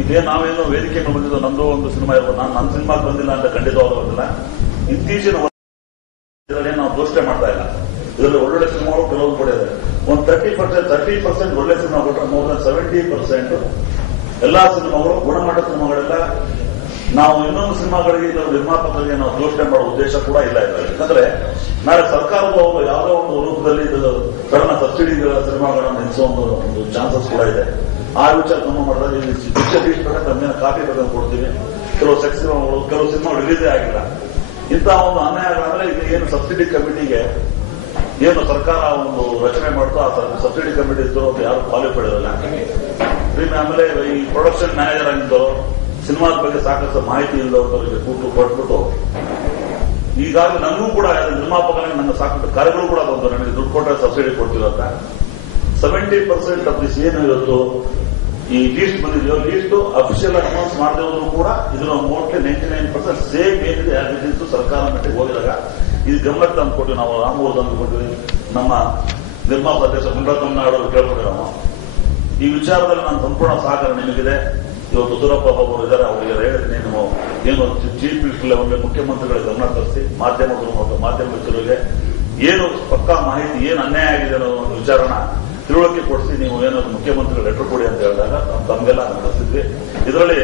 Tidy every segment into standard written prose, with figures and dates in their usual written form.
ಇದೇ ನಾವೇನೋ ವೇದಿಕೆಗೆ ಬಂದಿದ್ದು ನಂದು ಒಂದು ಸಿನಿಮಾ ಇರ್ಬೋದು, ನಾನು ನನ್ನ ಸಿನಿಮಾಗೆ ಬಂದಿಲ್ಲ ಅಂತ ಖಂಡಿತವಾಗ್ಲೂ ಬಂದಿಲ್ಲ. ಇತ್ತೀಚಿನ ಇದರಲ್ಲಿ ನಾವು ದೋಷಣೆ ಮಾಡ್ತಾ ಇಲ್ಲ. ಇದರಲ್ಲಿ ಒಳ್ಳೊಳ್ಳೆ ಸಿನಿಮಾಗಳು ಕೆಲವೊಂದು ಕೂಡ ಇದೆ. ಒಂದು 30% ಒಳ್ಳೆ ಸಿನಿಮಾ ಕೊಟ್ಟರೆ ಮೋರ್ ದನ್ 70% ಎಲ್ಲಾ ಸಿನಿಮಾಗಳು ಗುಣಮಟ್ಟದ ಸಿನಿಮಾಗಳೆಲ್ಲ. ನಾವು ಇನ್ನೊಂದು ಸಿನಿಮಾಗಳಿಗೆ ನಿರ್ಮಾಪಕರಿಗೆ ನಾವು ದೋಷಣೆ ಮಾಡೋ ಉದ್ದೇಶ ಕೂಡ ಇಲ್ಲ ಇದರಲ್ಲಿ. ಯಾಕಂದ್ರೆ ನಾಳೆ ಸರ್ಕಾರದವರು ಯಾವುದೋ ಒಂದು ರೂಪದಲ್ಲಿ ಸಣ್ಣ ಸಬ್ಸಿಡಿಗಳ ಸಿನಿಮಾಗಳನ್ನು ನಿಲ್ಲಿಸುವ ಒಂದು ಚಾನ್ಸಸ್ ಕೂಡ ಇದೆ. ಆ ವಿಚಾರ ನಮ್ಮ ಮಾಡಿದಾಗ ಶಿಕ್ಷೆ ಕಮ್ಮಿನ ಕಾಪಿ ತಗೊಂಡು ಕೊಡ್ತೀವಿ. ಕೆಲವು ಸೆಕ್ಸ್ ಸಿನಿಮಾಗಳು, ಕೆಲವು ಸಿನಿಮಾ ರಿಲೀಸೇ ಆಗಿಲ್ಲ. ಇಂತಹ ಒಂದು ಅನ್ಯಾಯಗಳಂದ್ರೆ ಈಗ ಏನು ಸಬ್ಸಿಡಿ ಕಮಿಟಿಗೆ ಏನು ಸರ್ಕಾರ ಒಂದು ರಚನೆ ಮಾಡ್ತೋ ಆ ಸಬ್ಸಿಡಿ ಕಮಿಟಿ ಇದ್ರು ಯಾರು ಕ್ವಾಲಿಫೈಡ್ ಇರಲ್ಲ. ಆಮೇಲೆ ಈ ಪ್ರೊಡಕ್ಷನ್ ಮ್ಯಾನೇಜರ್ ಆಗಿದ್ದವರು ಸಿನಿಮಾದ ಬಗ್ಗೆ ಸಾಕಷ್ಟು ಮಾಹಿತಿ ಇಲ್ಲದವರಿಗೆ ಕೂತು ಕೊಟ್ಬಿಟ್ಟು ಈಗಾಗಲೇ ನನಗೂ ಕೂಡ ನಿರ್ಮಾಪಕರಿಗೆ ನನ್ನ ಸಾಕಷ್ಟು ಕಾರ್ಯಗಳು ಕೂಡ ಬಂತು. ನನಗೆ ದುಡ್ಡು ಕೊಟ್ಟರೆ ಸಬ್ಸಿಡಿ ಕೊಡ್ತೀವಿ ಅಂತ 70% ಆಫ್ ದಿಸ್ ಏನು ಇವತ್ತು ಈ ಲೀಸ್ಟ್ ಬಂದಿದೆಯೋ, ಲೀಸ್ಟ್ ಅಫಿಷಿಯಲ್ ಅನೌನ್ಸ್ ಮಾಡದೇ ಹೋದ್ರು ಕೂಡ ಇದರ ಮೋಸ್ಟ್ಲಿ 99% ಸೇಮ್ ಏನಿದೆ ಆಗಿದ್ದು ಸರ್ಕಾರ ಮಟ್ಟಿಗೆ ಹೋಗಿದಾಗ ಇದು ಗಮನಕ್ಕೆ ತಂದು ಕೊಟ್ಟಿವಿ. ನಾವು ರಾಮೂರ್ ತಂದು ಕೊಟ್ಟಿವಿ, ನಮ್ಮ ನಿರ್ಮಾಪಕ ಅಧ್ಯಕ್ಷ ಮುಂಡಕಂನಾಡು ಕೇಳ್ಕೊಟ್ಟಿವಿ. ನಾವು ಈ ವಿಚಾರದಲ್ಲಿ ನಾನು ಸಂಪೂರ್ಣ ಸಹಕಾರ ನಿಮಗಿದೆ. ಇವತ್ತು ಸುರಪ್ಪ ಅವರು ಇದ್ದಾರೆ, ಅವರಿಗೆ ಹೇಳಿದ್ರೆ ನೀವು ಏನು ಚೀಫ್ ಮಿನಿಸ್ಟರ್ ಲೆವೆಲ್ ಮುಖ್ಯಮಂತ್ರಿಗಳಿಗೆ ಗಮನ ತರಿಸಿ ಮಾಧ್ಯಮಗಳು ಮತ್ತು ಮಾಧ್ಯಮ ಮಿತ್ರರಿಗೆ ಏನು ಪಕ್ಕಾ ಮಾಹಿತಿ ಏನು ಅನ್ಯಾಯ ಆಗಿದೆ ಅನ್ನೋ ಒಂದು ವಿಚಾರನ ತಿಳುವಳಿಕೆ ಕೊಡಿಸಿ ನೀವು ಏನು ಮುಖ್ಯಮಂತ್ರಿಗಳು ಲೆಟರ್ ಕೊಡಿ ಅಂತ ಹೇಳಿದಾಗ ನಾವು ತಮಗೆಲ್ಲ ನಡೆಸಿದ್ವಿ. ಇದರಲ್ಲಿ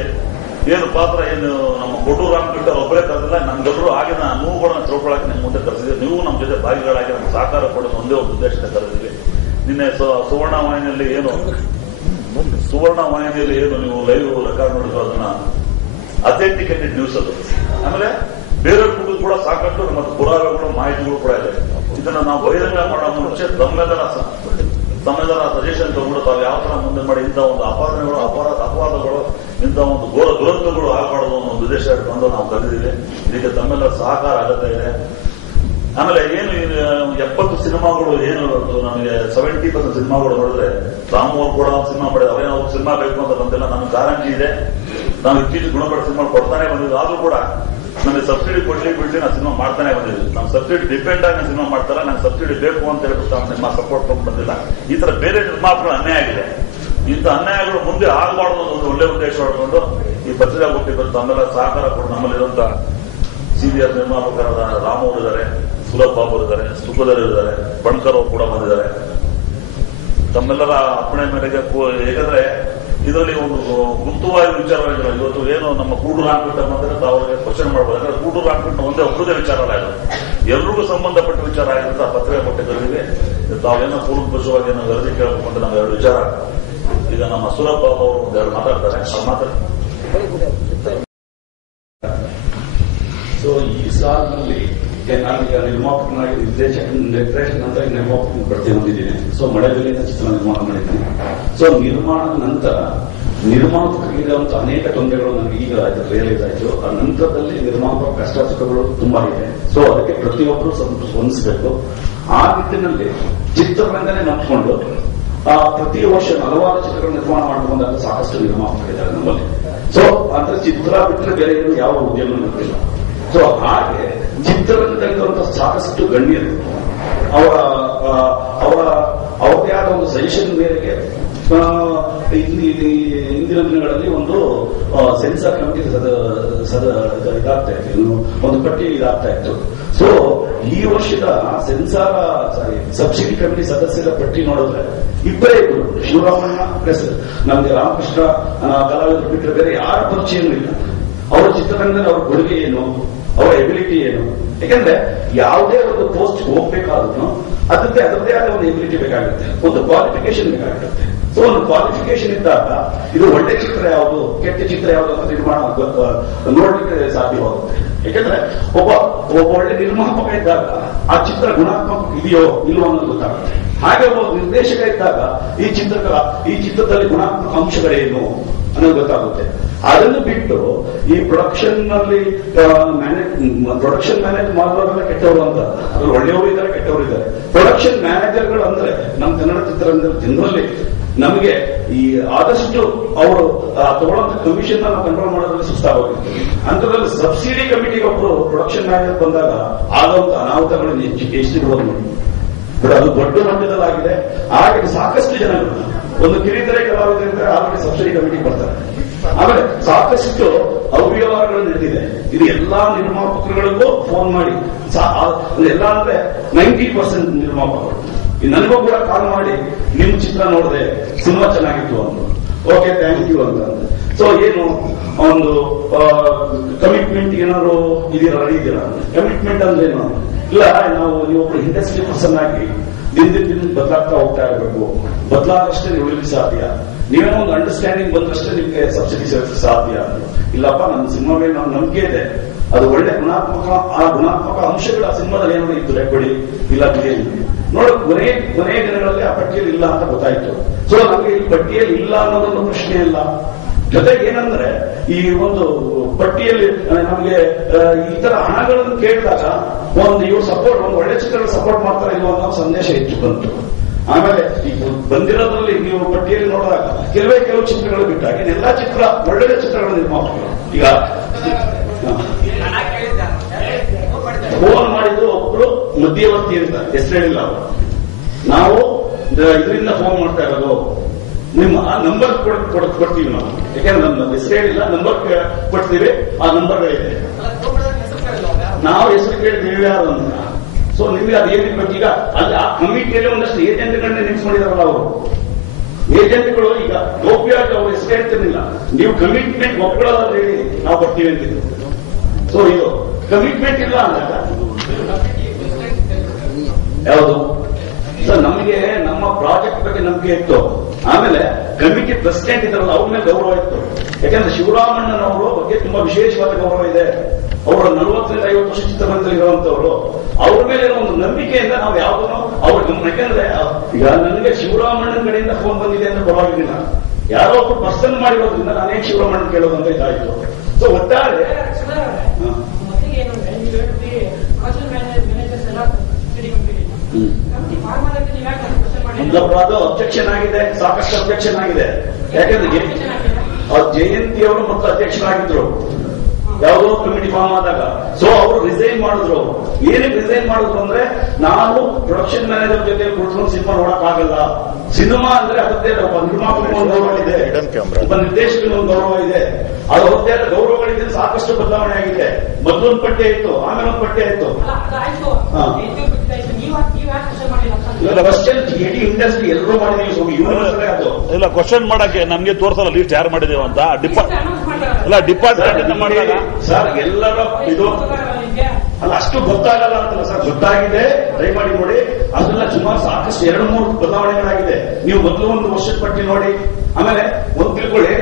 ಏನು ಪಾತ್ರ ಏನು ನಮ್ಮ ಕೊಟ್ಟೂರು ರಾಮಕೃಷ್ಣ ಒಬ್ಬರೇ ಕರೆದಿಲ್ಲ, ನಮ್ಗೆಲ್ಲರೂ ಆಗಿನ ನೋವುಗಳನ್ನ ತಿಳ್ಕೊಳ್ಳೋಕೆ ನಿಮ್ಮ ಮುಂದೆ ಕರೆಸಿದ್ವಿ. ನೀವು ನಮ್ಮ ಜೊತೆ ಭಾಗಿಗಳಾಗಿ ನಮ್ಗೆ ಸಹಕಾರ ಕೊಡೋದು ಒಂದೇ ಒಂದು ಉದ್ದೇಶದಿಂದ ಕರೆದಿದ್ವಿ. ನಿನ್ನೆ ಸುವರ್ಣ ವಾಹಿನಿಯಲ್ಲಿ ಏನು ನೀವು ಲೈವ್ ರೆಕಾರ್ಡ್ ಮಾಡಿದ್ರು ಅದನ್ನ ಅಥೆಂಟಿಕೇಟೆಡ್ ನ್ಯೂಸ್ ಅದು. ಆಮೇಲೆ ಬೇರೆ ಕೂಡ ಸಾಕಷ್ಟು ನಮ್ಮ ಪುರಾವೆಗಳು ಮಾಹಿತಿಗಳು ಕೂಡ ಇದೆ. ಇದನ್ನ ನಾವು ಬಹಿರಂಗ ಮಾಡೋ ಮುಂಚೆ ತಮ್ಮೆಲ್ಲರ ಸಜೆಷನ್ ತಗೊಂಡು ತಾವು ಯಾವ ತರ ಮುಂದೆ ಮಾಡಿ ಇಂಥ ಒಂದು ಅಪಾದನೆಗಳು ಅಪವಾದಗಳು ಇಂಥ ಒಂದು ಘೋರ ದುರಂತಗಳು ಆಗಬಾರದು ಅನ್ನೋ ಒಂದು ಉದ್ದೇಶ ಇಟ್ಕೊಂಡು ನಾವು ಕರೆದಿದ್ದೀವಿ. ಇದಕ್ಕೆ ತಮ್ಮೆಲ್ಲರ ಸಹಕಾರ ಅಗತ್ಯ ಇದೆ. ಆಮೇಲೆ ಏನು 70 ಸಿನಿಮಾಗಳು ಏನು ನಮಗೆ 70% ಸಿನಿಮಾಗಳು ನೋಡಿದ್ರೆ ರಾಮೂರ್ ಕೂಡ ಸಿನಿಮಾ ಮಾಡಿದ್ರೆ ಅವೇನೋ ಸಿನಿಮಾ ಬೇಕು ಅಂತ ಬಂದಿಲ್ಲ. ನಮ್ಗೆ ಕಾರಂಜಿ ಇದೆ, ನಾವು ಇತ್ತೀಚೆಗೆ ಗುಣಮಟ್ಟ ಸಿನಿಮಾ ಕೊಡ್ತಾನೆ ಬಂದಿದ್ವಿ. ಆದ್ರೂ ಕೂಡ ನಮಗೆ ಸಬ್ಸಿಡಿ ಕೊಡ್ಲಿ ಬಿಡ್ಲಿ ನಾವು ಸಿನಿಮಾ ಮಾಡ್ತಾನೆ ಬಂದಿದ್ವಿ. ನಾವು ಸಬ್ಸಿಡಿ ಡಿಪೆಂಡ್ ಆಗಿ ಸಿನಿಮಾ ಮಾಡ್ತಾರ, ನಂಗೆ ಸಬ್ಸಿಡಿ ಬೇಕು ಅಂತ ಹೇಳ್ಬಿಟ್ಟು ನಾವು ನಿಮ್ಮ ಸಪೋರ್ಟ್ ಕೊಂಡು ಬಂದಿಲ್ಲ. ಈ ತರ ಬೇರೆ ನಿರ್ಮಾಪಕರು ಅನ್ಯಾಯ ಆಗಿದೆ. ಇಂಥ ಅನ್ಯಾಯಗಳು ಮುಂದೆ ಆಗಬಾರ್ದು ಅನ್ನೋ ಒಂದು ಒಳ್ಳೆ ಉದ್ದೇಶ ಮಾಡಿಕೊಂಡು ಈ ಪತ್ರಿಕಾ ಕೊಟ್ಟಿದ್ದು ತಮ್ಮೆಲ್ಲ ಸಹಕಾರ ಕೊಟ್ಟು ನಮ್ಮಲ್ಲಿರುವಂತ ಸೀನಿಯರ್ ನಿರ್ಮಾಪಕರಾದ ರಾಮೂರ್ ಇದ್ದಾರೆ, ಸುಲಭ್ ಬಾಬು ಇದ್ದಾರೆ, ಸುಖದರ್ ಇದ್ದಾರೆ, ಬಣ್ಕರ್ ಅವರು ಕೂಡ ಬಂದಿದ್ದಾರೆ. ತಮ್ಮೆಲ್ಲರ ಅಪ್ಪಣೆ ಮೇರೆಗೆ ಯಾಕಂದ್ರೆ ಇದರಲ್ಲಿ ಒಂದು ಗುಪ್ತವಾಗಿ ವಿಚಾರವಾಗಿಲ್ಲ. ಇವತ್ತು ಏನು ನಮ್ಮ ಕೂಡೂರು ರಾಮಕೃಷ್ಣ ಬಂದ್ರೆ ಅವರಿಗೆ ಕ್ವಶನ್ ಮಾಡಬಹುದು. ಯಾಕಂದ್ರೆ ಕೂಡೂರು ರಾಮಕೃಷ್ಣ ಒಂದೇ ಒಬ್ಬರದೇ ವಿಚಾರ ಅಲ್ಲ, ಇದು ಎಲ್ರಿಗೂ ಸಂಬಂಧಪಟ್ಟ ವಿಚಾರ ಆಗಿರುತ್ತೆ. ಆ ಪತ್ರಿಕೆ ಕೊಟ್ಟಿದ್ದರಿಗೆ ತಾವೇನೋ ಕೂಲಂಕುಷವಾಗಿ ಏನೋ ವರದಿ ಕೇಳಬೇಕು ಅಂತ ನಾವು 2 ವಿಚಾರ. ಈಗ ನಮ್ಮ ಸುರಪ್ಪ ಅವರು ಒಂದೆರಡು ಮಾತಾಡ್ತಾರೆ. ಸೊ ಈ ಸಾಲಿನಲ್ಲಿ ನಾನೀಗ ನಿರ್ಮಾಪಕನಾಗಿ ನಿರ್ದೇಶನ ಅಂತ ನಿರ್ಮಾಪಕ ಪ್ರತಿ ಹೊಂದಿದ್ದೀನಿ. ಸೊ ಮಳೆಬೆಲೆಯಿಂದ ಚಿತ್ರ ನಿರ್ಮಾಣ ಮಾಡಿದ್ದೀನಿ. ಸೊ ನಿರ್ಮಾಣದ ನಂತರ ನಿರ್ಮಾಪಕರಿರುವಂತ ಅನೇಕ ತೊಂದರೆಗಳು ನನಗೆ ಈಗ ರಿಯಲೈಸ್ ಆಯಿತು. ಆ ನಂತರದಲ್ಲಿ ನಿರ್ಮಾಪಕ ಕಷ್ಟ ಸುಖಗಳು ತುಂಬಾ ಇದೆ. ಸೊ ಅದಕ್ಕೆ ಪ್ರತಿಯೊಬ್ಬರು ಸ್ಪಂದಿಸಬೇಕು. ಆ ನಿಟ್ಟಿನಲ್ಲಿ ಚಿತ್ರರಂಗನೇ ನಂಬಿಕೊಂಡು ಪ್ರತಿ ವರ್ಷ 40 ಚಿತ್ರಗಳು ನಿರ್ಮಾಣ ಮಾಡಿಕೊಂಡಾಗ ಸಾಕಷ್ಟು ನಿರ್ಮಾಪಕರಿದ್ದಾರೆ ನಮ್ಮಲ್ಲಿ. ಸೊ ಅಂದ್ರೆ ಚಿತ್ರ ಬಿಟ್ಟರೆ ಬೇರೆ ಯಾವ ಉದ್ಯಮ ನಮಗಿಲ್ಲ. ಸೊ ಹಾಗೆ ಚಿತ್ರರಂಗದಲ್ಲಿರುವಂತಹ ಸಾಕಷ್ಟು ಗಣ್ಯರು ಅವರದೇ ಆದ ಒಂದು ಸಜೆಷನ್ ಮೇರೆಗೆ ಇಂದಿನ ದಿನಗಳಲ್ಲಿ ಒಂದು ಸೆನ್ಸಾರ್ ಕಮಿಟಿ ಇದಾಗ್ತಾ ಇತ್ತು, ಒಂದು ಪಟ್ಟಿ ಇದಾಗ್ತಾ ಇತ್ತು. ಸೊ ಈ ವರ್ಷದ ಸಬ್ಸಿಡಿ ಕಮಿಟಿ ಸದಸ್ಯರ ಪಟ್ಟಿ ನೋಡಿದ್ರೆ ಇಬ್ಬರೇ ಶಿವರಾಮಣ್ಣ ಪ್ಲಸ್ ನಮಗೆ ರಾಮಕೃಷ್ಣ ಕಲಾವಿದರು ಬಿಟ್ಟರೆ ಬೇರೆ ಯಾರ ಪರಿಚಯನೂ ಇಲ್ಲ. ಅವರ ಚಿತ್ರರಂಗದಲ್ಲಿ ಅವರ ಕೊಡುಗೆ ಏನು, ಅವರ ಎಬಿಲಿಟಿ ಏನು. ಯಾಕಂದ್ರೆ ಯಾವುದೇ ಒಂದು ಪೋಸ್ಟ್ ಹೋಗ್ಬೇಕಾದ್ರೂ ಅದರದ್ದೇ ಆದ ಒಂದು ಎಬಿಲಿಟಿ ಬೇಕಾಗುತ್ತೆ, ಒಂದು ಕ್ವಾಲಿಫಿಕೇಶನ್ ಬೇಕಾಗುತ್ತೆ. ಸೊ ಒಂದು ಕ್ವಾಲಿಫಿಕೇಶನ್ ಇದ್ದಾಗ ಇದು ಒಳ್ಳೆ ಚಿತ್ರ ಯಾವುದು, ಕೆಟ್ಟ ಚಿತ್ರ ಯಾವುದು ಅಂತ ನಿರ್ಮಾಣ ನೋಡ್ಲಿಕ್ಕೆ ಸಾಧ್ಯವಾಗುತ್ತೆ. ಯಾಕಂದ್ರೆ ಒಬ್ಬ ಒಳ್ಳೆ ನಿರ್ಮಾಪಕ ಇದ್ದಾಗ ಆ ಚಿತ್ರ ಗುಣಾತ್ಮಕ ಇದೆಯೋ ಇಲ್ವೋ ಅನ್ನೋದು ಗೊತ್ತಾಗುತ್ತೆ. ಹಾಗೆ ಒಬ್ಬ ನಿರ್ದೇಶಕ ಇದ್ದಾಗ ಈ ಚಿತ್ರದಲ್ಲಿ ಗುಣಾತ್ಮಕ ಅಂಶಗಳೇನು ಅನ್ನೋದು ಗೊತ್ತಾಗುತ್ತೆ. ಅದನ್ನು ಬಿಟ್ಟು ಈ ಪ್ರೊಡಕ್ಷನ್ ಮ್ಯಾನೇಜ್ ಮಾಡುವವರೆಲ್ಲ ಕೆಟ್ಟವರು ಅಂತ, ಅದ್ರಲ್ಲಿ ಒಳ್ಳೆಯವರು ಇದ್ದಾರೆ, ಕೆಟ್ಟವರು ಇದ್ದಾರೆ. ಪ್ರೊಡಕ್ಷನ್ ಮ್ಯಾನೇಜರ್ಗಳು ಅಂದ್ರೆ ನಮ್ಮ ಕನ್ನಡ ಚಿತ್ರರಂಗದಲ್ಲಿ ಜನರಲ್ಲಿ ನಮಗೆ ಈ ಆದಷ್ಟು ಅವರು ತಗೊಳ್ಳೋಂಥ ಕಮಿಷನ್ ನಾವು ಕಂಟ್ರೋಲ್ ಮಾಡೋದ್ರಲ್ಲಿ ಸುಸ್ತಾಗೋಗಿರ್ತೀವಿ. ಅಂತದ್ರಲ್ಲಿ ಸಬ್ಸಿಡಿ ಕಮಿಟಿಗೆ ಒಬ್ಬರು ಪ್ರೊಡಕ್ಷನ್ ಮ್ಯಾನೇಜರ್ ಬಂದಾಗ ಆಗುವಂತ ಅನಾಹುತಗಳನ್ನು ಎಷ್ಟಿರ್ಬೋದು ನೋಡಿ. ಅದು ದೊಡ್ಡ ಮಟ್ಟದಲ್ಲಾಗಿದೆ. ಹಾಗೆ ಸಾಕಷ್ಟು ಜನಗಳು ಒಂದು ಕಿರಿತರೆ ಕಲಾವಿದರಿದ್ರೆ ಆಲ್ರೆಡಿ ಸಬ್ಸಿಡಿ ಕಮಿಟಿಗೆ ಬರ್ತಾರೆ. ಆಮೇಲೆ ಸಾಕಷ್ಟು ಅವ್ಯವಹಾರಗಳು ನಡೆದಿದೆ. ಇದು ಎಲ್ಲಾ ನಿರ್ಮಾಪಕರುಗಳಿಗೂ ಫೋನ್ ಮಾಡಿ ಎಲ್ಲ ಅಂದ್ರೆ 90% ನಿರ್ಮಾಪಕರು ನನಗೂ ಕೂಡ ಕಾಲ್ ಮಾಡಿ ನಿಮ್ ಚಿತ್ರ ನೋಡಿದೆ, ಸಿನಿಮಾ ಚೆನ್ನಾಗಿತ್ತು ಅಂತ. ಓಕೆ, ಥ್ಯಾಂಕ್ ಯು ಅಂತ. ಸೊ ಏನು ಒಂದು ಕಮಿಟ್ಮೆಂಟ್ ಏನಾದ್ರು ಇದೀರಾ, ರೆಡಿ ಇದೀರಾ? ಕಮಿಟ್ಮೆಂಟ್ ಅಂದ್ರೆ ಏನು? ಇಲ್ಲ, ನೀವು ಒಬ್ರು ಇಂಡಸ್ಟ್ರಿ ಪರ್ಸನ್ ಆಗಿ ದಿನ ಬದಲಾಗ್ತಾ ಹೋಗ್ತಾ ಇರಬೇಕು. ಬದಲಾದಷ್ಟೇ ನೀವು ಉಳಿಲಿಕ್ಕೆ ಸಾಧ್ಯ. ನೀವೇನೋ ಒಂದು ಅಂಡರ್ಸ್ಟ್ಯಾಂಡಿಂಗ್ ಬಂದಷ್ಟೇ ನಿಮ್ಗೆ ಸಬ್ಸಿಡಿ ಸಿಗೋಕ್ಕೆ ಸಾಧ್ಯ. ಇಲ್ಲಪ್ಪ, ನನ್ನ ಸಿನಿಮಾ ಮೇಲೆ ನಾವು ನಂಬಿಕೆ ಇದೆ, ಅದು ಒಳ್ಳೆ ಗುಣಾತ್ಮಕ ಅಂಶಗಳು ಆ ಸಿನಿಮಾದಲ್ಲಿ ಏನೋ ಇತ್ತು, ಕೊಡಿ, ಇಲ್ಲ ಬಿಡಿ ನೋಡಿ. ಕೊನೆ ದಿನಗಳಲ್ಲಿ ಆ ಪಟ್ಟಿಯಲ್ಲಿ ಇಲ್ಲ ಅಂತ ಗೊತ್ತಾಯ್ತು. ಸೊ ನಮಗೆ ಈ ಪಟ್ಟಿಯಲ್ಲಿ ಇಲ್ಲ ಅನ್ನೋದೊಂದು ಪ್ರಶ್ನೆ ಇಲ್ಲ. ಜೊತೆಗೆ ಏನಂದ್ರೆ ಈ ಒಂದು ಪಟ್ಟಿಯಲ್ಲಿ ನಮಗೆ ಈ ತರ ಹಣಗಳನ್ನು ಕೇಳಿದಾಗ ಇವ್ರು ಸಪೋರ್ಟ್, ಒಂದು ಒಳ್ಳೆ ಚಿತ್ರಗಳು ಸಪೋರ್ಟ್ ಮಾಡ್ತಾರೆ ಇಲ್ವೋ ಅನ್ನೋ ಸಂದೇಶ ಹೆಚ್ಚು ಬಂತು. ಆಮೇಲೆ ಈಗ ಬಂದಿರೋದ್ರಲ್ಲಿ ನೀವು ಪಟ್ಟಿಯಲ್ಲಿ ನೋಡಿದಾಗ ಕೆಲವು ಚಿತ್ರಗಳು ಬಿಟ್ಟಾಗ ಎಲ್ಲಾ ಚಿತ್ರ ಒಳ್ಳೆಯ ಚಿತ್ರಗಳು ನಿರ್ಮಾಪಕರು. ಈಗ ಫೋನ್ ಮಾಡಿದ್ರು ಒಬ್ರು ಮಧ್ಯವರ್ತಿ ಅಂತ ಹೆಸರು ಹೇಳಿಲ್ಲ ಅವರು. ನಾವು ಇದರಿಂದ ಫೋನ್ ಮಾಡ್ತಾ ಇರೋದು, ನಿಮ್ಮ ಆ ನಂಬರ್ ಕೊಡ್ತೀವಿ ನಾವು. ಯಾಕಂದ್ರೆ ನಮ್ಮ ಹೆಸರು ಹೇಳಿಲ್ಲ, ನಂಬರ್ ಕೊಡ್ತೀವಿ, ಆ ನಂಬರ್ಗಳಿದೆ. ನಾವು ಹೆಸರು ಕೇಳಿದ್ದೀವಿ ಯಾರು ಅಂತ. ಸೊ ನಿಮ್ಗೆ ಅದೇನಿಗೆ ಬೇಕು? ಈಗ ಅಲ್ಲಿ ಆ ಕಮಿಟಿಯಲ್ಲಿ ಒಂದಷ್ಟು ಏಜೆಂಟ್ಗಳನ್ನ ನಿಲ್ಸ್ಕೊಂಡಿದಾರಲ್ಲ ಅವರು. ಏಜೆಂಟ್ಗಳು ಈಗ ಗೋಪಿಯಾಗಿ ಅವ್ರ ಹೆಸರು ಹೇಳ್ತಿರ್ಲಿಲ್ಲ, ನೀವು ಕಮಿಟ್ಮೆಂಟ್ ಒಪ್ಕೊಳ್ಳೋದಾದ್ರೆ ಹೇಳಿ ನಾವು ಬರ್ತೀವಿ ಅಂತಿದ್ರು. ಸೊ ಇದು ಕಮಿಟ್ಮೆಂಟ್ ಇಲ್ಲ ಅಂದಾಗ ಯಾವುದು ಸರ್? ನಮಗೆ ನಮ್ಮ ಪ್ರಾಜೆಕ್ಟ್ ಬಗ್ಗೆ ನಂಬಿಕೆ ಇತ್ತು. ಆಮೇಲೆ ಕಮಿಟಿ ಪ್ರೆಸಿಡೆಂಟ್ ಇದ್ದಾರಲ್ಲ, ಅವ್ರ ಮೇಲೆ ಗೌರವ ಇತ್ತು. ಯಾಕಂದ್ರೆ ಶಿವರಾಮಣ್ಣನವರ ಬಗ್ಗೆ ತುಂಬಾ ವಿಶೇಷವಾದ ಗೌರವ ಇದೆ. ಅವರು 40-50 ವರ್ಷ ಚಿತ್ರರಂಗದಲ್ಲಿ ಇರುವಂತವರು. ಅವ್ರ ಮೇಲೆ ಒಂದು ನಂಬಿಕೆಯಿಂದ ನಾವು ಯಾವುದನ್ನು ಯಾಕಂದ್ರೆ ಈಗ ನನಗೆ ಶಿವರಾಮಣ್ಣನ ಕಡೆಯಿಂದ ಫೋನ್ ಬಂದಿದೆ ಅಂತ ಪರವಾಗಿಲ್ಲ, ಯಾರೋ ಒಬ್ಬರು ಪರ್ಸನ್ ಮಾಡಿರೋದ್ರಿಂದ ನಾನೇ ಶಿವರಾಮಣ್ಣನ್ ಕೇಳೋದು ಅಂತ ಇದಾಯ್ತು. ಸೊ ಒಟ್ಟಾರೆ ಅದು ಅಬ್ಜೆಕ್ಷನ್ ಆಗಿದೆ, ಸಾಕಷ್ಟು ಅಬ್ಜೆಕ್ಷನ್ ಆಗಿದೆ. ಯಾಕಂದ್ರೆ ಜಯಂತಿ ಅವರು ಮತ್ತು ಅಧ್ಯಕ್ಷರಾಗಿದ್ರು ಯಾವುದೋ ಕಮಿಟಿ ಫಾರ್ಮ್ ಆದಾಗ. ಸೊ ಅವರು ರಿಸೈನ್ ಮಾಡಿದ್ರು. ಏನಕ್ಕೆ ರಿಸೈನ್ ಮಾಡಿದ್ರು ಅಂದ್ರೆ, ನಾನು ಪ್ರೊಡಕ್ಷನ್ ಮ್ಯಾನೇಜರ್ ಜೊತೆ ಕುಳಿತುಕೊಂಡು ಸಿನಿಮಾ ನೋಡಕ್ ಆಗಲ್ಲ. ಸಿನಿಮಾ ಅಂದ್ರೆ ಅದರದ್ದೇ ಒಬ್ಬ ನಿರ್ಮಾಪಕ ಒಂದು ಗೌರವ ಇದೆ, ಒಬ್ಬ ನಿರ್ದೇಶಕನ ಒಂದು ಗೌರವ ಇದೆ, ಅದು ಅವ್ರದ್ದೇ ಆದ ಗೌರವಗಳಿದೆ. ಸಾಕಷ್ಟು ಬದಲಾವಣೆ ಆಗಿದೆ. ಮೊದಲೊಂದು ಪಠ್ಯ ಇತ್ತು, ಆಮೇಲೆ ಒಂದು ಪಠ್ಯ ಇತ್ತು. ಕ್ವಶನ್ ಇಡೀ ಇಂಡಸ್ಟ್ರಿ ಎಲ್ಲರೂ ಮಾಡಿದೀವಿ, ಅದು ಇಲ್ಲ ಕ್ವಶನ್ ಮಾಡಕ್ಕೆ ನಮ್ಗೆ ತೋರ್ಸಲ್ಲ ಲೀಸ್ಟ್ ಯಾರು ಮಾಡಿದೇವ ಅಂತ. ಡಿಪಾರ್ಟ್ಮೆಂಟ್ ಮಾಡಿದಾಗ ಸರ್ ಎಲ್ಲರ ಇದು ಅಲ್ಲ, ಅಷ್ಟು ಗೊತ್ತಾಗಲ್ಲ ಅಂತಲ್ಲ ಸರ್, ಗೊತ್ತಾಗಿದೆ. ಟ್ರೈ ಮಾಡಿ ನೋಡಿ. ಅದೆಲ್ಲ ಸುಮಾರು ಸಾಕಷ್ಟು 2-3 ಬದಲಾವಣೆಗಳಾಗಿದೆ. ನೀವು ಮೊದಲು ಒಂದು ವರ್ಷದ ಪಟ್ಟಿ ನೋಡಿ. ಆಮೇಲೆ ಒಂದು ತಿಳ್ಕೊಳ್ಳಿ,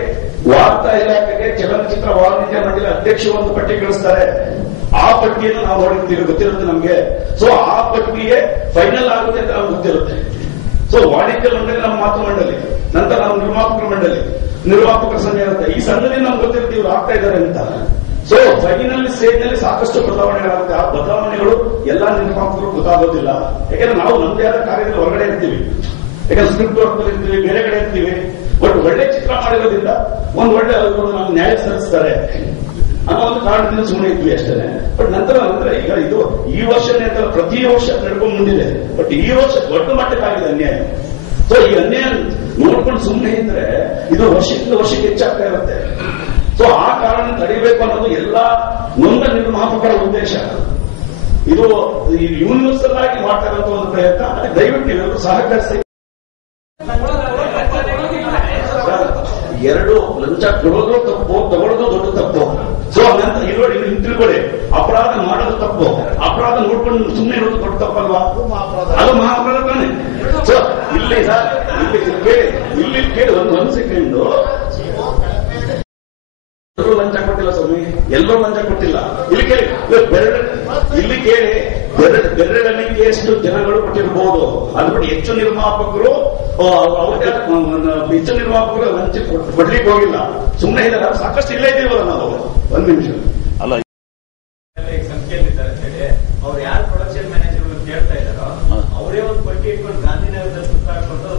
ವಾರ್ತಾ ಇಲಾಖೆಗೆ ಚಲನಚಿತ್ರ ವಾಣಿಜ್ಯ ಮಂಡಳಿ ಅಧ್ಯಕ್ಷ ಒಂದು ಪಟ್ಟಿ ಕಳಿಸ್ತಾರೆ. ಆ ಪಟ್ಟಿಯನ್ನು ನಾವು ನೋಡಿರ್ತೀವಿ, ಗೊತ್ತಿರುತ್ತೆ ನಮ್ಗೆ. ಸೊ ಆ ಪಟ್ಟಿಗೆ ಫೈನಲ್ ಆಗುತ್ತೆ ಅಂತ ನಮ್ಗೆ ಗೊತ್ತಿರುತ್ತೆ. ಸೊ ವಾಣಿಜ್ಯ ಮಂಡಳಿ ನಮ್ಮ ಮಾತೃ ಮಂಡಳಿ, ನಂತರ ನಮ್ಮ ನಿರ್ಮಾಪಕರ ಮಂಡಳಿ, ನಿರ್ಮಾಪಕರ ಸಂಘ ಇರುತ್ತೆ. ಈ ಸಂಘದಿಂದ ನಮ್ಗೆ ಗೊತ್ತಿರುತ್ತೆ ಇವ್ರು ಆಗ್ತಾ ಇದ್ದಾರೆ ಅಂತ. ಸೊ ಫೈನಲ್ ಸ್ಟೇಜ್ ನಲ್ಲಿ ಸಾಕಷ್ಟು ಬದಲಾವಣೆಗಳಾಗುತ್ತೆ. ಆ ಬದಲಾವಣೆಗಳು ಎಲ್ಲಾ ನಿರ್ಮಾಪಕರು ಗೊತ್ತಾಗೋದಿಲ್ಲ. ಯಾಕಂದ್ರೆ ನಾವು ನಮ್ದೇ ಆದ ಕಾರ್ಯದಲ್ಲಿ ಹೊರಗಡೆ ಇರ್ತೀವಿ, ಯಾಕಂದ್ರೆ ಸ್ಕ್ರಿಪ್ಟ್ ವರ್ಕ್ ಇರ್ತೀವಿ, ಬೇರೆ ಕಡೆ ಇರ್ತೀವಿ. ಬಟ್ ಒಳ್ಳೆ ಚಿತ್ರ ಮಾಡಿರೋದ್ರಿಂದ ಒಂದು ಒಳ್ಳೆ ನಾವು ನ್ಯಾಯ ಸಲ್ಲಿಸ್ತಾರೆ ಅನ್ನೋ ಒಂದು ಕಾರಣದಿಂದ ಸುಮ್ಮನೆ ಇದ್ವಿ ಅಷ್ಟೇ. ಬಟ್ ನಂತರ ಈಗ ಇದು ಈ ವರ್ಷನೇ ಅಂತ ಪ್ರತಿ ವರ್ಷ ನಡ್ಕೊಂಡು ಮುಂದಿದೆ. ಬಟ್ ಈ ವರ್ಷ ದೊಡ್ಡ ಮಟ್ಟಕ್ಕಾಗಿದೆ ಅನ್ಯಾಯ. ಸೊ ಈ ಅನ್ಯಾಯ ನೋಡ್ಕೊಂಡು ಸುಮ್ಮನೆ ಇದ್ರೆ ಇದು ವರ್ಷದಿಂದ ವರ್ಷಕ್ಕೆ ಹೆಚ್ಚಾಗ್ತಾ ಇರುತ್ತೆ. ಸೊ ಆ ಕಾರಣ ತಡಿಬೇಕು ಅನ್ನೋದು ಎಲ್ಲ ನೊಂದ ನಿರ್ಮಾಪಕರ ಉದ್ದೇಶ. ಇದು ಯೂನಿವರ್ಸಲ್ ಆಗಿ ಮಾಡ್ತಾ ಇರುವಂತಹ ಒಂದು ಪ್ರಯತ್ನ. ದಯವಿಟ್ಟು ನೀವೆಲ್ಲರೂ ಸಹಕರಿಸಿ. 2 ಲಂಚ ಕೊಡೋದು ತಪ್ಪು, ತಗೊಳ್ಳೋದು ದೊಡ್ಡ ತಪ್ಪು. ಸೊ ನಂತರ ಇಲ್ಲಿ ತಿಳ್ಕೊಳ್ಳಿ, ಅಪರಾಧ ಮಾಡೋದು ತಪ್ಪು, ಅಪರಾಧ ನೋಡ್ಕೊಂಡು ಸುಮ್ಮನೆ ಇರೋದು ದೊಡ್ಡ ತಪ್ಪಲ್ವಾ? ಅದು ಮಹಾಪರಾಧ ತಾನೆ. ಸೊ ಇಲ್ಲಿ ಸರ್ ಇಲ್ಲಿ ಕೇಳಿ ಒಂದು ಸೆಕೆಂಡ್, ಎಲ್ಲರೂ ಲಂಚ ಕೊಟ್ಟಿಲ್ಲ ಸ್ವಾಮಿ, ಎಲ್ಲರೂ ಲಂಚ ಕೊಟ್ಟಿಲ್ಲ. ಇಲ್ಲಿ ಕೇಳಿ, ಇಲ್ಲಿ ಕೇಳಿ, ಬೆರಳಿಗೆ ಎಷ್ಟು ಜನಗಳು ಕೊಟ್ಟಿರಬಹುದು. ಅದು ಬಿಟ್ಟು ಹೆಚ್ಚು ನಿರ್ಮಾಪಕರು ಲಂಚ ಕೊಡ್ಲಿಕ್ಕೆ ಹೋಗಿಲ್ಲ, ಸುಮ್ಮನೆ ಇದ್ದಾರೆ. ಸಾಕಷ್ಟು ಇಲ್ಲೇ ಇದೀವಲ್ಲ ನಾವು. ಒಂದು ನಿಮಿಷ ಅಲ್ಲ, ಸಂಖ್ಯೆಯಲ್ಲಿದ್ದಾರೆ ಹೇಳಿ ಅವ್ರು ಯಾರು ಪ್ರೊಡಕ್ಷನ್ ಮ್ಯಾನೇಜರ್ ಕೇಳ್ತಾ ಇದ್ದಾರೋ ಅವರೇ ಒಂದು ಪಟ್ಟಿ ಇಟ್ಕೊಂಡು ಗಾಂಧಿನಗರದಲ್ಲಿ ಸುತ್ತಾಡ್ಕೊಂಡು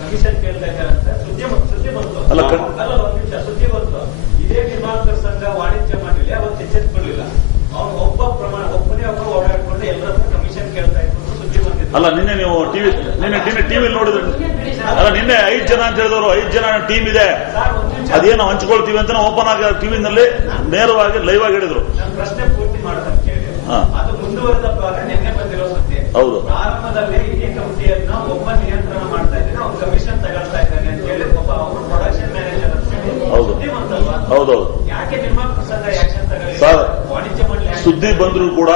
ಕಮಿಷನ್ ಕೇಳ್ತಾ ಇದ್ದಾರೆ ಅಂತ ಸುದ್ದಿ ಬಂತು. ಅಲ್ಲ, ಒಂದು ನಿಮಿಷ, ಸುದ್ದಿ ಬಂತು. ಇದೇ ನಿರ್ಮಾಪಕರ ಸಂಘ ವಾಣಿಜ್ಯ ಮಾಡಲಿ ಅವತ್ತು ಎಚ್ಚೆತ್ಕೊಳ್ಳಿಲ್ಲ. ಅವ್ನು ಒಬ್ಬನೇ ಓಡಾಡ್ಕೊಂಡು ಎಲ್ಲರ ಕಮಿಷನ್ ಕೇಳ್ತಾ ಇದ್ರು, ಸುದ್ದಿ ಬಂದಿತ್ತು. ಅಲ್ಲ, ನಿನ್ನೆ ನೀವು ಟಿವಿ ನೋಡಿದ್ರೆ, ಅಲ್ಲ ನಿನ್ನೆ 5 ಜನ ಅಂತ ಹೇಳಿದವರು, 5 ಜನ ಟೀಮ್ ಇದೆ. ಅದೇನು ಹಂಚ್ಕೊಳ್ತೀವಿ ಅಂತ ಓಪನ್ ಆಗಿ ಟಿವಿನಲ್ಲಿ ನೇರವಾಗಿ ಲೈವ್ ಆಗಿ ಹೇಳಿದ್ರು. ಪ್ರಶ್ನೆ ಪೂರ್ತಿ ಮಾಡೋದಕ್ಕೆ ಕೇಳಿ ಅದು ಮುಂದುವರೆದ ಭಾಗ ನಿನ್ನೆ ಬಂದಿರೋ ಸುದ್ದಿ. ಹೌದು, ಪ್ರಾರಂಭದಲ್ಲಿ ಇಡೀ ಕಮಿಟಿಯನ್ನ ಒಬ್ಬ ನಿಯಂತ್ರಣ ಮಾಡ್ತಾ ಇದ್ದಾನೆ, ಅವ್ನು ಕಮಿಷನ್ ತಗೊಳ್ತಾ ಇದ್ದಾನೆ ಅಂತ ಹೇಳಿ ಒಬ್ಬ ಅವರು ಪ್ರೊಡಕ್ಷನ್ ಮ್ಯಾನೇಜರ್ ಅಂತ ಸುದ್ದಿ ಬಂತಲ್ವಾ? ಹೌದೌದು. ಯಾಕೆ ನಿರ್ಮಾಪಕ ಸಂಘ ಆಕ್ಷನ್ ತಗೊಳ್ಳಿ? ವಾಣಿಜ್ಯ ಮಂಡಳಿ ಸುದ್ದಿ ಬಂದ್ರು ಕೂಡ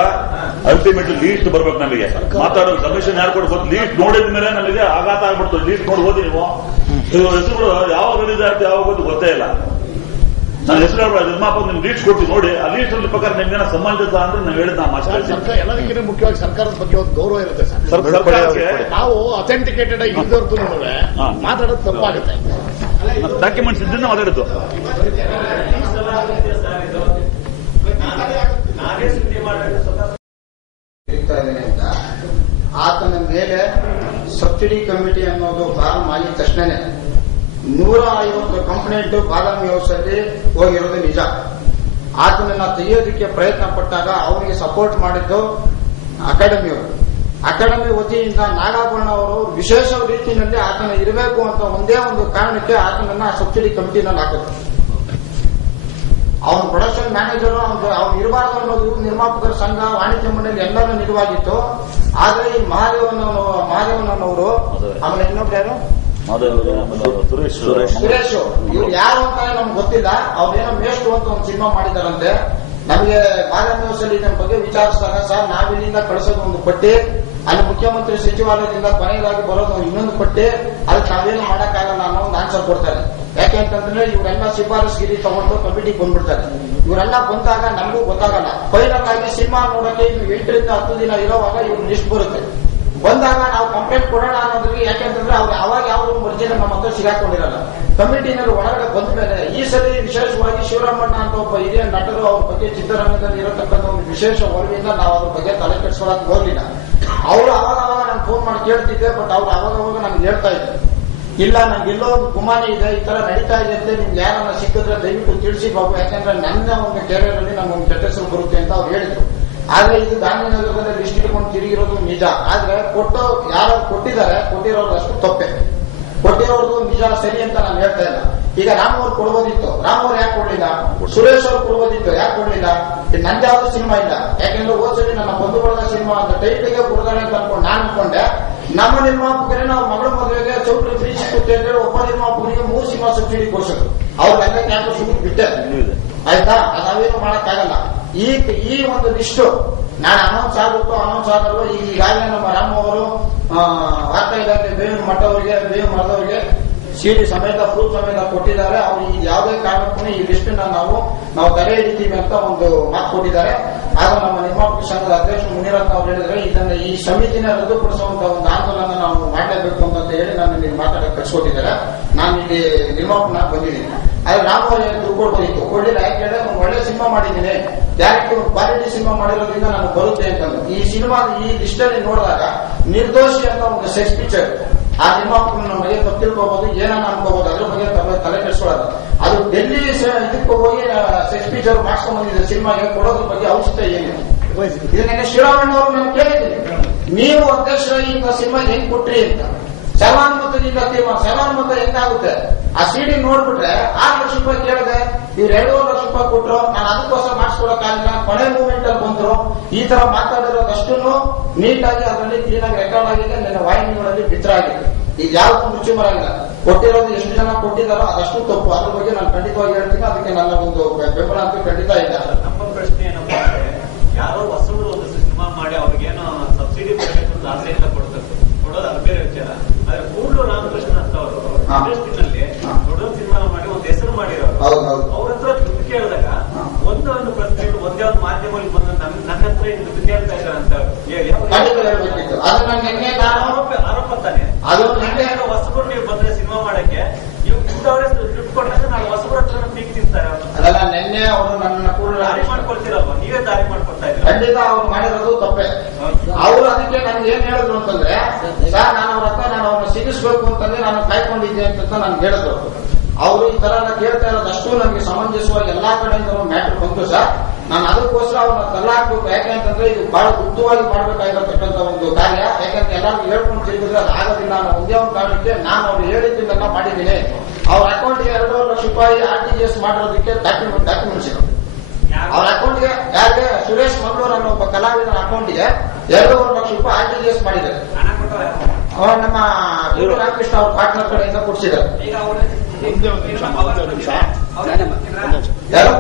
ಅಲ್ಟಿಮೇಟ್ಲಿ ಲೀಸ್ಟ್ ಬರ್ಬೇಕು ನಮಗೆ. ಮಾತಾಡೋದು ಕಮಿಷನ್ ಯಾರು ಕೊಡ್ಬೋದು, ಲೀಸ್ಟ್ ನೋಡಿದ ಮೇಲೆ ನಮಗೆ ಆಘಾತ ಆಗ್ಬಿಡ್ತು. ಲೀಸ್ಟ್ ನೋಡಿ ಓದಿ ನೀವು ಹೆಸರುಗಳು ಯಾವಾಗ ರಿಲೀಸ್ ಆಗ್ತದೆ ಯಾವಾಗ ಗೊತ್ತೇ ಇಲ್ಲ. ನಾನು ಹೆಸರು ನಿರ್ಮಾಪಕ ನಿಮ್ಗೆ ಲೀಸ್ಟ್ ಕೊಡ್ತೀವಿ ನೋಡಿ, ಆ ಲೀಸ್ಟ್ ಪ್ರಕಾರ ನಿಮ್ಗೆ ಸಂಬಂಧಿತ ಅಂದ್ರೆ ನಾವು ಹೇಳಿದ ಎಲ್ಲದಕ್ಕಿಂತ ಮುಖ್ಯವಾಗಿ ಸರ್ಕಾರದ ಬಗ್ಗೆ ಒಂದು ಗೌರವ ಇರುತ್ತೆ ಸರ್. ಸರ್ಕಾರಕ್ಕೆ ನಾವು ಅಥೆಂಟಿಕೇಟೆಡ್ ಆಗಿ ಇದ್ದವ್ರದ್ದು ಮಾತಾಡೋದು ತಪ್ಪಾಗುತ್ತೆ. ಡಾಕ್ಯುಮೆಂಟ್ಸ್ ಇದ್ದಿಂದ ಮಾತಾಡಿದ್ದು. ಅಂತ ಆತನ ಮೇಲೆ ಸಬ್ಸಿಡಿ ಕಮಿಟಿ ಅನ್ನೋದು ಫಾರ್ಮ್ ಆಗಿದ ತಕ್ಷಣನೇ 150 ಕಂಪ್ಲೇಂಟ್ ಬಾದಾಮಿ ಹೌಸ್ ಅಲ್ಲಿ ಹೋಗಿರೋದು ನಿಜ. ಆತನನ್ನ ತೆಗೆಯೋದಕ್ಕೆ ಪ್ರಯತ್ನ ಪಟ್ಟಾಗ ಅವರಿಗೆ ಸಪೋರ್ಟ್ ಮಾಡಿದ್ದು ಅಕಾಡೆಮಿಯವರು. ಅಕಾಡೆಮಿ ವತಿಯಿಂದ ನಾಗಾಭರಣ ಅವರು ವಿಶೇಷ ರೀತಿಯಲ್ಲಿ ಆತನ ಇರಬೇಕು ಅಂತ ಒಂದೇ ಒಂದು ಕಾರಣಕ್ಕೆ ಆತನನ್ನ ಸಬ್ಸಿಡಿ ಕಮಿಟಿನಲ್ಲಿ ಹಾಕಿದ್ರು. ಅವನ ಪ್ರೊಡಕ್ಷನ್ ಮ್ಯಾನೇಜರ್ ಅವ್ನು ಇರಬಾರ್ದು ಅನ್ನೋದು ನಿರ್ಮಾಪಕರ ಸಂಘ, ವಾಣಿಜ್ಯ ಮಂಡಳಿ ಎಲ್ಲರೂ ನಿಲುವಾಗಿತ್ತು. ಆದ್ರೆ ಈ ಮಹಾದೇವನವರು ಆಮೇಲೆ ಇನ್ನೊಬ್ರು ಯಾರು ಸುರೇಶ್, ಇವ್ರು ಯಾರು ಅಂತ ನಮ್ಗೆ ಗೊತ್ತಿಲ್ಲ. ಅವ್ರೇನೋ ಮೇಷ್ಟು ಅಂತ ಒಂದು ಸಿನಿಮಾ ಮಾಡಿದಾರಂತೆ. ನಮಗೆ ಬಾದಾಮಿ ಹೌಸಲ್ಲಿ ಇದರ ಬಗ್ಗೆ ವಿಚಾರಿಸಿದಾಗ ಸರ್ ನಾವಿಲ್ಲಿಂದ ಕಳಿಸೋದು ಒಂದು ಪಟ್ಟಿ, ಅಲ್ಲಿ ಮುಖ್ಯಮಂತ್ರಿ ಸಚಿವಾಲಯದಿಂದ ಕೊನೆಯದಾಗಿ ಬರೋದು ಇನ್ನೊಂದು ಪಟ್ಟಿ, ಅದಕ್ಕೆ ನಾವೇನು ಮಾಡಕ್ಕಾಗಲ್ಲ ಅನ್ನೋ ಒಂದು ಆನ್ಸರ್ ಕೊಡ್ತಾರೆ. ಯಾಕೆ ಅಂತಂದ್ರೆ ಇವರೆಲ್ಲ ಶಿಫಾರಸ್ಗಿರಿ ತಗೊಂಡು ಕಮಿಟಿಗೆ ಬಂದ್ಬಿಡ್ತಾರೆ. ಇವರೆಲ್ಲ ಬಂದಾಗ ನಮಗೂ ಗೊತ್ತಾಗಲ್ಲ. ಫೈನಲ್ ಆಗಿ ಸಿನಿಮಾ ನೋಡಕ್ಕೆ ಇದು 8 ರಿಂದ 10 ದಿನ ಇರೋವಾಗ ಇವ್ರು ಲಿಸ್ಟ್ ಬರುತ್ತೆ. ಬಂದಾಗ ನಾವು ಕಂಪ್ಲೇಂಟ್ ಕೊಡೋಣ ಅನ್ನೋದ್ರಿಗೆ, ಯಾಕೆಂತಂದ್ರೆ ಅವ್ರು ಅವಾಗ ಯಾವ್ದು ಮರ್ಜಿನ ನಮ್ಮ ಹತ್ರ ಸಿಗಾಕೊಂಡಿರಲ್ಲ. ಕಮಿಟಿನಲ್ಲಿ ಒಳಗಡೆ ಬಂದ ಮೇಲೆ ಈ ಸರಿ ವಿಶೇಷವಾಗಿ ಶಿವರಾಮಣ್ಣ ಅಂತ ಒಬ್ಬ ಹಿರಿಯ ನಟರು, ಅವ್ರ ಬಗ್ಗೆ ಚಿತ್ರರಂಗದಲ್ಲಿ ಇರತಕ್ಕಂಥ ಒಂದು ವಿಶೇಷ ಒಲವಿಂದ ನಾವು ಅವ್ರ ಬಗ್ಗೆ ತಲೆ ಕೆಡಿಸ್ಕೊಳಕ್ ಹೋಗ್ಲಿಲ್ಲ. ಅವ್ರು ಅವಾಗ ನಾನು ಫೋನ್ ಮಾಡಿ ಕೇಳ್ತಿದ್ದೆ, ಬಟ್ ಅವ್ರು ಅವಾಗ ನನ್ಗೆ ಹೇಳ್ತಾ ಇದ್ರು, ಇಲ್ಲ ನಂಗೆ ಎಲ್ಲೋ ಒಂದು ಗುಮಾನಿ ಇದೆ, ಈ ತರ ನಡೀತಾ ಇದೆ ಅಂತ ನಿಮ್ಗೆ ಯಾರನ್ನ ಸಿಕ್ಕಿದ್ರೆ ದಯವಿಟ್ಟು ತಿಳಿಸಿ ಬಾಬು, ಯಾಕಂದ್ರೆ ನನ್ನ ಒಂದು ಕೆರಿಯರ್ ಅಲ್ಲಿ ನಮ್ಗೊಂದು ಕೆಟ್ಟ ಹೆಸರು ಬರುತ್ತೆ ಅಂತ ಅವ್ರು ಹೇಳಿದ್ರು. ಆದ್ರೆ ಇದು ಗಾಂಧಿನಗರದಲ್ಲಿ ಲಿಸ್ಟ್ ಇಟ್ಕೊಂಡು ತಿರುಗಿರೋದು ನಿಜ. ಆದ್ರೆ ಯಾರು ಕೊಟ್ಟಿರೋದು ಅಷ್ಟು ತಪ್ಪೆ. ಕೊಟ್ಟಿರೋದು ನಿಜ ಸರಿ ಅಂತ ನಾನು ಹೇಳ್ತಾ ಇಲ್ಲ. ಈಗ ರಾಮ್ ಅವ್ರು ಕೊಡ್ಬೋದಿತ್ತು, ರಾಮ್ ಅವ್ರು ಯಾಕೆ ಕೊಡ್ಲಿಲ್ಲ? ಸುರೇಶ್ ಅವ್ರು ಕೊಡ್ಬೋದಿತ್ತು, ಯಾಕೆ ಕೊಡ್ಲಿಲ್ಲ? ನಂದು ಯಾವ್ದು ಸಿನಿಮಾ ಇಲ್ಲ. ಯಾಕೆಂದ್ರೆ ಹೋದ್ಸಲಿ ನನ್ನ ಬಂಧು ಬಳಗ ಸಿನಿಮಾ ಅಂತ ಟೈಟ್ಲಿಗೆ ಕೊಡ್ತಾರೆ ಅಂತ ಅನ್ಕೊಂಡು ನಾನು ಅನ್ಕೊಂಡೆ. ನಮ್ಮ ನಿರ್ಮಾಪಕರೇ ನಾವು ಮಗಳ ಮದುವೆಗೆ ಚೌಟ್ರಿ ಫ್ರೀ ಸಿಗುತ್ತೆ ಅಂದ್ರೆ ಒಬ್ಬ ನಿರ್ಮಾಪಕರಿಗೆ 3 ಸಿನಿಮಾ ಸಬ್ಸಿಡಿ ಕೊಡ್ಸೋದು. ಅವ್ರಿಗೆಲ್ಲ ಯಾಕೆ ಸುಮ್ಮನೆ ಬಿಟ್ಟೆ, ಆಯ್ತಾ? ಅದಾವೇನು ಮಾಡಕ್ಕಾಗಲ್ಲ. ಈ ಒಂದು ಲಿಸ್ಟು ನಾನು ಅನೌನ್ಸ್ ಆಗಲ್ವೋ ಈಗಾಗಲೇ ನಮ್ಮ ರಾಮ್ ಅವರು ವಾರ್ತಾ ಇಲಾಖೆ ಬೇವಿನ ಮಠದವರಿಗೆ ಸಿಡಿ ಸಮೇತ ಪ್ರೂಫ್ ಸಮೇತ ಕೊಟ್ಟಿದ್ದಾರೆ. ಅವ್ರು ಯಾವುದೇ ಕಾರಣಕ್ಕೂ ಈ ಲಿಸ್ಟ್ ನಾವು ತಡೆ ಹಿಡಿತೀವಿ ಅಂತ ಒಂದು ಮಾತು ಕೊಟ್ಟಿದ್ದಾರೆ. ಆಗ ನಮ್ಮ ನಿರ್ಮಾಪಕ ಸಂಘದ ಅಧ್ಯಕ್ಷ ಮುನಿರತ್ನ ಅವರು ಹೇಳಿದ್ರೆ ಇದನ್ನ ಈ ಸಮಿತಿನ ರದ್ದುಪಡಿಸುವಂತ ಒಂದು ಆಂದೋಲನ ನಾವು ಮಾಡಲೇಬೇಕು ಅಂತ ಹೇಳಿ ನಾನು ಇಲ್ಲಿ ಮಾತಾಡಕ್ಕೆ ಕಳಿಸ್ಕೊಟ್ಟಿದ್ದಾರೆ. ನಾನು ಇಲ್ಲಿ ನಿರ್ಮಾಪಕ ಬಂದಿದ್ದೀನಿ. ಆದ್ರೆ ರಾಮ್ ಅವರು ದುಡ್ಡು ಕೊಡ್ಬೋದಿತ್ತು, ಕೊಡ್ಲಿಲ್ಲ. ಯಾಕೆ ಹೇಳಿದ್ರೆ ಒಂದು ಒಳ್ಳೆ ಸಿನಿಮಾ ಮಾಡಿದ್ದೀನಿ, ಡೈರೆಕ್ಟ್ ಕ್ವಾಲಿಟಿ ಸಿನಿಮಾ ಮಾಡಿರೋದ್ರಿಂದ ನಾನು ಬರುತ್ತೆ ಅಂತಂದು. ಈ ಸಿನಿಮಾ ಈ ಲಿಸ್ಟ್ ಅಲ್ಲಿ ನೋಡಿದಾಗ ನಿರ್ದೋಷಿ ಅಂತ ಒಂದು ಸೆಕ್ಸ್ ಪಿಕ್ಚರ್, ಆ ನಿರ್ಮಾಪಕರು ನಮ್ಮ ಬಗ್ಗೆ ತಪ್ಪು ತಿಳ್ಕೋಬಹುದು, ಏನನ್ನ ಅನ್ಕೋಬಹುದು, ಅದ್ರ ಬಗ್ಗೆ ತಲೆ ಕೆಡಿಸ್ಕೊಳ್ಳೋದು. ಅದು ಡೆಲ್ಲಿ ಇದಕ್ಕೆ ಹೋಗಿ ಸೆಕ್ಸ್ ಪಿಕ್ಚರ್ ಮಾಡ್ಸ್ಕೊಂಡ್ ಬಂದಿದೆ ಸಿನಿಮಾಗೆ ಕೊಡೋದ್ರ ಬಗ್ಗೆ ಔಷಧ ಏನಿದೆ. ಇದನ್ನ ಶ್ರೀರಾಮಣ್ಣ ಅವರು ನಾನು ಕೇಳಿದ್ದೀನಿ, ನೀವು ಅಧ್ಯಕ್ಷರ ಇಂಥ ಸಿನಿಮಾ ಹೆಂಗ್ ಕೊಟ್ರಿ ಅಂತ. ಸರ್ವಾನುಮತದಿಂದ ತೀರ್ಮಾನ, ಸರ್ವಾನುಮತ ಹೆಂಗಾಗುತ್ತೆ? ಆ ಸಿಡಿ ನೋಡ್ಬಿಟ್ರೆ 6 ಲಕ್ಷ ರೂಪಾಯಿ ಕೇಳಿದೆ, ಇವ್ರು 2.5 ಲಕ್ಷ ರೂಪಾಯಿ ಕೊಟ್ರು, ನಾನು ಅದಕ್ಕೋಸ್ಕರ ಮಾಡಿಸ್ಕೊಡಕ್ಕಾಗಿಲ್ಲ, ಕೊನೆ ಮೂಮೆಂಟ್ ಅಲ್ಲಿ ಬಂದ್ರು. ಈ ತರ ಮಾತಾಡಿರೋದಷ್ಟು ನೀಟಾಗಿ ಅದರಲ್ಲಿ ಕ್ಲೀನ್ ಆಗಿ ರೆಕಾರ್ಡ್ ಆಗಿದೆ, ನನ್ನ ವಾಹಿನಿಗಳಲ್ಲಿ ಬಿತ್ರ ಆಗಿದೆ. ಈಗ ಯಾವ್ದು ರುಚಿ ಬರಂಗಿಲ್ಲ. ಕೊಟ್ಟಿರೋದು ಎಷ್ಟು ಜನ ಕೊಟ್ಟಿದ್ದಾರೋ ಅದಷ್ಟು ತಪ್ಪು. ಅದ್ರ ಬಗ್ಗೆ ನಾನು ಖಂಡಿತವಾಗಿ ಹೇಳ್ತೀನಿ. ಅದಕ್ಕೆ ನನ್ನ ಒಂದು ಬೆಂಬಲ ಅಂತ ಖಂಡಿತ ಇಲ್ಲ. ನಮ್ಮ ಪ್ರಶ್ನೆ ಏನಪ್ಪಾ ಅಂದ್ರೆ, ಯಾರೋ ಹೊಸಬ್ರು ಒಂದು ಸಿನಿಮಾ ಮಾಡಿ ಅವ್ರಿಗೇನೋ ಸಬ್ಸಿಡಿ ಬರಬೇಕು ಅಂತ ಆಸೆಯಿಂದ ಕೊಡೋದು ಅದು ಬೇರೆ ವಿಚಾರ. ಆದ್ರೆ ಕೂಡಲು ರಾಮಕೃಷ್ಣ ಅಂತ ಅವರು ಇಂಡಸ್ಟ್ರಿನಲ್ಲಿ ದೊಡ್ಡ ಸಿನಿಮಾ ಮಾಡಿ ಒಂದು ಹೆಸರು ಮಾಡಿರೋರು, ಅವ್ರ ಹತ್ರ ದುಡ್ಡು ಕೇಳಿದಾಗ ಒಂದು ಪ್ರಶ್ನೆ ಒಂದೇ ಒಂದು ಮಾಧ್ಯಮದಲ್ಲಿ ಬಂದು ನನ್ನ ಹತ್ರ ದುಡ್ಡು ಕೇಳ್ತಾ ಇದ್ದಾರೆ ಅಂತ ಆರೋಪ ತಾನೆ. ಅದು ಹೊಸಬರು ನೀವು ಬಂದ್ರೆ ಸಿನಿಮಾ ಮಾಡಕ್ಕೆ ಇಂಥವ್ರೆ ದುಡ್ಡು ಕೊಟ್ಟರೆ ನಾವು ಹೊಸಬರ ಹತ್ರ ಪೀಕ್ ತಿಂತಾರೆ. ಅದಲ್ಲ, ನಿನ್ನೆ ಅವರು ನನ್ನ ಕೂಡ ದಾರಿ ಮಾಡ್ಕೊಳ್ತೀರಲ್ವ, ನೀವೇ ದಾರಿ ಮಾಡ್ಕೊಡ್ತಾ ಇದ್ದೀರ. ಖಂಡಿತ ಅವ್ರು ಮಾಡಿರೋದು ತಪ್ಪೆ. ಅವರು ಅದಕ್ಕೆ ನನ್ಗೆ ಏನ್ ಹೇಳಿದ್ರು ಅಂತಂದ್ರೆ, ಸರ್ ನಾನು ಅವ್ರ ಹತ್ರ ನಾನು ಅವ್ರನ್ನ ಸಿಗಿಸ್ಬೇಕು ಅಂತಂದ್ರೆ ನಾನು ಕಾಯ್ಕೊಂಡಿದ್ದೆ ಅಂತ ನನ್ಗೆ ಹೇಳಿದ್ರು. ಅವರು ಈ ತರ ಕೇಳ್ತಾ ಇರೋದಷ್ಟು ನಮ್ಗೆ ಸಮಂಜಸವಾಗಿ ಎಲ್ಲಾ ಕಡೆಯಿಂದ ಮ್ಯಾಟರ್ ಬಂತು ಸರ್. ನಾನು ಅದಕ್ಕೋಸ್ಕರ ಅವ್ರನ್ನ ತಳ್ಳಾಕ್ಬೇಕು. ಯಾಕೆ ಅಂತಂದ್ರೆ ಇದು ಬಹಳ ಗುಪ್ತವಾಗಿ ಮಾಡ್ಬೇಕಾಗಿರತಕ್ಕಂತ ಒಂದು ಕಾರ್ಯ. ಯಾಕಂದ್ರೆ ಎಲ್ಲರಿಗೂ ಹೇಳ್ಕೊಂಡು ತಿರುಗಿದ್ರೆ ಅದು ಆಗೋದಿಲ್ಲ ಅನ್ನೋ ಒಂದೇ ಒಂದು ಕಾರಣಕ್ಕೆ ನಾನು ಅವ್ರು ಹೇಳಿದ್ದನ್ನೆಲ್ಲ ಮಾಡಿದ್ದೀನಿ. ಅವ್ರ ಅಕೌಂಟ್ಗೆ 2.5 ಲಕ್ಷ ರೂಪಾಯಿ RTGS ಮಾಡಿರೋದಕ್ಕೆ ಡಾಕ್ಯುಮೆಂಟ್ಸ್ ಇದೆ. ಅವ್ರ ಅಕೌಂಟ್ಗೆ ಯಾರಿಗೆ ಸುರೇಶ್ ಮಂಗಳೂರು ಅನ್ನೋ ಒಬ್ಬ ಕಲಾವಿದನ ಅಕೌಂಟ್ಗೆ 2.5 ಲಕ್ಷ ರೂಪಾಯಿ RTGS ಮಾಡಿದ್ದಾರೆ. ನಮ್ಮ ರಾಮಕೃಷ್ಣ ಅವ್ರ ಪಾರ್ಟ್ನರ್ ಕಡೆಯಿಂದ ಕೊಡಿಸಿದ್ದಾರೆ. ಯಾರು